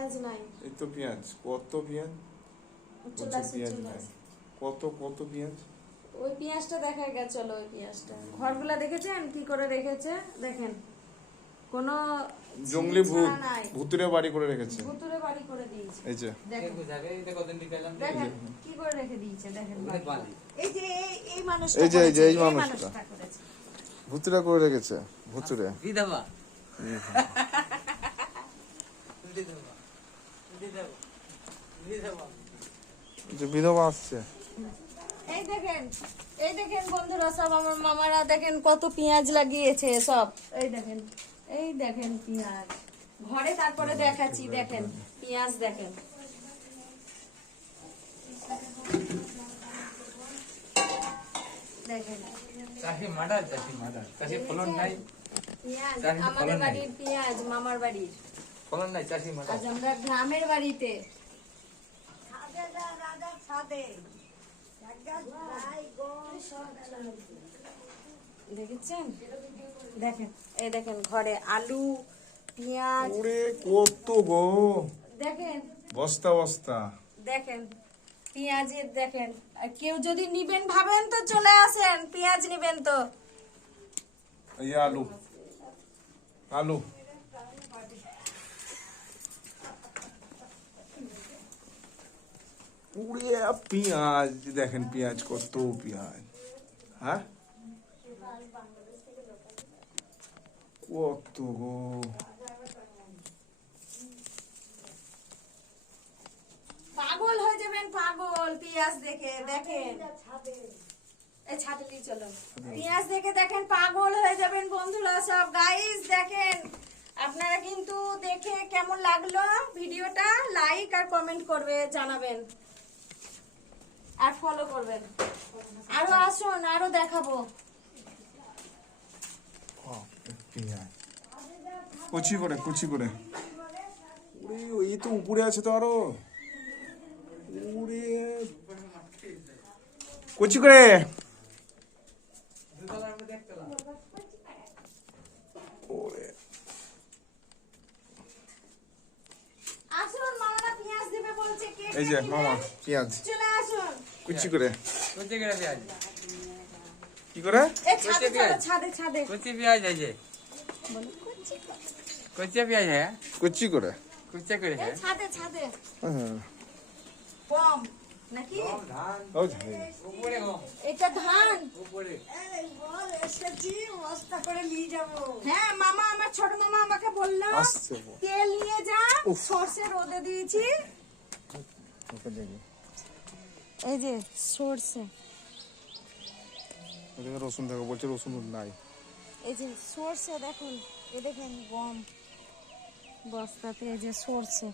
পেঁয়াজ নাই। এই তো পেঁয়াজ, কত পেঁয়াজ? পেঁয়াজ নাই, কত কত পেঁয়াজ? ওই পেঁয়াজটা দেখা গেছে, চলো ওই পেঁয়াজটা ঘরগুলা দেখেছেন কি করে রেখেছে দেখেন, কোনো জঙ্গলি ভূতুরে বাড়ি করে রেখেছে, ভূতুরে বাড়ি করে দিয়েছে। এই যে দেখেন কি করে রেখে দিয়েছে, দেখেন এই যে এই মানুষটা, এই মানুষটা করেছে, ভূতুরে করে রেখেছে, ভূতুরে বিধবা যে বিধবা আসছে। এই দেখেন বন্ধুরা, সব আমার মামারা দেখেন কত পেঁয়াজ লাগিয়েছে সব, এই দেখেন পেঁয়াজ ঘরে, তারপরে দেখাচ্ছি, দেখেন পেঁয়াজ দেখেন, দেখেন ফলন নাই, পেঁয়াজ আমাদের বাড়ির পেঁয়াজ, মামার বাড়ির ফলন নাই, চাষি মাঠা। আজ আমরা গ্রামের বাড়িতে দেখেছেন, দেখেন এই দেখেন ঘরে আলু পেঁয়াজ, ওরে কত গো, দেখেন বস্তা বস্তা, দেখেন পেঁয়াজের দেখেন। আর কেউ যদি নিবেন ভাবেন তো চলে আসেন, পেঁয়াজ নিবেন তো। এই আলু আলু পুড়ে পেঁয়াজ, দেখেন পেঁয়াজ, কত পেঁয়াজ, হ্যাঁ কত গো, পাগল হয়ে যাবেন, পাগল পেঁয়াজ দেখে, দেখেন এই ছাদে নিয়ে চলো, পেঁয়াজ দেখে দেখেন পাগল হয়ে যাবেন বন্ধুরা সব। গাইস দেখেন, আপনারা কিন্তু দেখে কেমন লাগলো ভিডিওটা লাইক আর কমেন্ট করবে, জানাবেন আর ফলো করবেন। আরো আসুন, আরো দেখাবো। পেঁয়াজ কুচি করে কুচি করে, এই তো উপরে আছে তো আরো, কুচি করে আসুন, মামারা পেঁয়াজ দিবে বলছে, কে এই যে মামা পেঁয়াজ চলে আসুন, কুচি করে, কুচি করে পেঁয়াজ, কি করে এই ছাদে চলো, ছাদে ছাদে কুচি পেঁয়াজ আছে, বলো কুচি কুচি পেঁয়াজ হ্যাঁ, কুচি করে, কুচি করে এই হ্যাঁ। ছাদে ছাদে হ্যাঁ গম নাকি, ধান ও ঝাই, উপরে গম, এটা ধান। উপরে হ্যাঁ মামা, আমার ছোট মামা আমাকে বললো আসছে গো। তেল নিয়ে যা, সর্ষে রোদে দিয়েছি, এই যে সর্ষে, ওদিকে রসুন দেখো, বলছে রসুন নাই, এই যে সর্ষে দেখুন, এই দেখেন গম বস্তাতে, এই যে সর্ষে,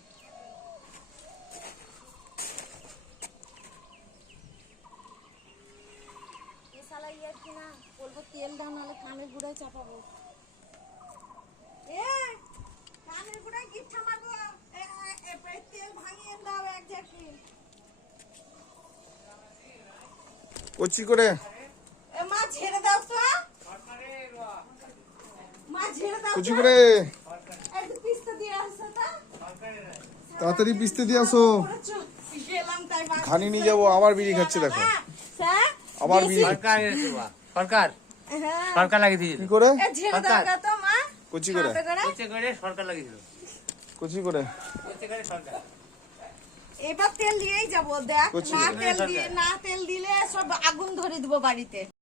বলবো তেল দাও, নাহলে কানের গুড়ায় চাপাবো, কানের গুড়ায় গিঠা মারবো, তেল ভাঙিয়ে দাও এক ঝাঁকি, কুচি করে, মা ছেড়ে দাও তো, মা ছেড়ে দাও কুচি তো। করে, একটু পিস্তা দিয়ে আসো তো, তাড়াতাড়ি পিষতে দিয়ে আসো, গেলাম তাই বাদ। খানি নিয়ে যাবো, আবার বিড়ি খাচ্ছে দেখো, স্যার আবার বিড়ি, সরকার সরকার হ্যাঁ, সরকার লাগিয়ে দিয়েছিল, কি করে এ ছেড়ে দাও গা তো মা, কুচি করে, হাতে করে। কুচি করে সরকার লাগিয়েছিল, কুচি করে, কুচি করে সরকার। এবার তেল দিয়েই যাবো, দেখ কুচি না করে। তেল দিয়ে, না তেল দিলে সব আগুন ধরে দিব বাড়িতে।